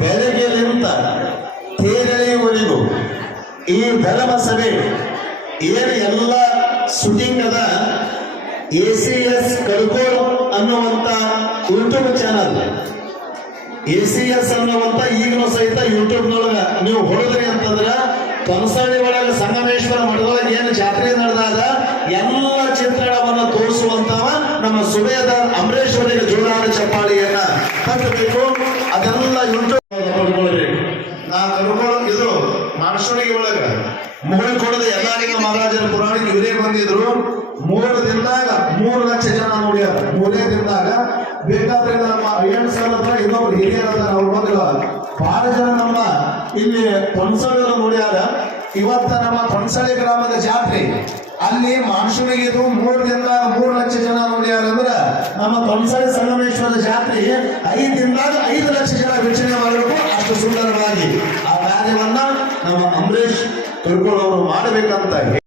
ಬೆಳಗ್ಗೆಲಿಂದ ಉಳಿದು ಈ ಧರ್ಮ ಸಭೆ ಏನು ಎಲ್ಲ ಶೂಟಿಂಗ್ ಅದ ಎ ಸಿ ಎಸ್ ಕಡ್ಕೋಲ್ ಅನ್ನುವಂತ YouTube channel A C S ಅನ್ನುವಂತ ಈಗಲೂ ಸಹಿತ ಯೂಟ್ಯೂಬ್ ನೊಳಗ ನೀವು ಹೊಡೆದ್ರಿ ಅಂತಂದ್ರ ಕನಸಳ್ಳಿ ಒಳಗೆ ಸಂಗಮೇಶ್ವರ ಮಠದೊಳಗೆ ಏನು ಜಾತ್ರೆ ನಡೆದಾಗ ಎಲ್ಲ ಚಿತ್ರಣವನ್ನ ತೋರಿಸುವಂತವ ನಮ್ಮ ಸುಬೇದ ಅಮರೇಶ್ವರಿಗೆ ಜೋರಾದ ಚಪ್ಪಾಳಿಯನ್ನ ತಟ್ಟಬೇಕು. ಮನುಷ್ಯನಿಗೆ ಮಾನಸುಣಿಗೆ ಒಳಗ ಮುಗುಳಿ ಕೊಡದ ನಿಮ್ಮ ಮಹಾರಾಜರ ಪುರಾಣಕ್ಕೆ ಇವರೇ ಬಂದಿದ್ರು. ಮೂರು ದಿನದಾಗ ಮೂರು ಲಕ್ಷ ಜನ ನೋಡ್ಯಾರ. ಮೂರೇ ದಿನದಾಗ ಬೇಕಾದ್ರೆ ನಮ್ಮ ಅಯ್ಯಣ್ಣ ಸರ್ ಹತ್ರ ಇನ್ನೊಬ್ರು ಹಿರಿಯರ ಅವ್ರು ಬಂದಿಲ್ಲ. ಬಹಳ ಜನ ನಮ್ಮ ಇಲ್ಲಿ ಪೊನ್ಸಳ ನೋಡ್ಯಾರ. ಇವತ್ತ ನಮ್ಮ ಪೊನ್ಸಳಿ ಗ್ರಾಮದ ಜಾತ್ರೆ. ಅಲ್ಲಿ ಮಾನ್ಸೂನಿಗೆ ಇದು ಮೂರು ದಿನದಾಗ ಮೂರು ಲಕ್ಷ ಜನ ನೋಡ್ಯಾರ ಅಂದ್ರ ನಮ್ಮ ಪೊನ್ಸಳಿ ಸಂಗಮೇಶ್ವರ ಜಾತ್ರೆ ಐದು ದಿನದಾಗ ಐದು ಲಕ್ಷ ಜನ ವೀಕ್ಷಣೆ ಮಾಡಬೇಕು. ಅಷ್ಟು ಕಾರ್ಯವನ್ನ ನಮ್ಮ ಅಂಬರೀಶ್ ಕರ್ಕೊಳ್ಳೋರು ಮಾಡಬೇಕಂತ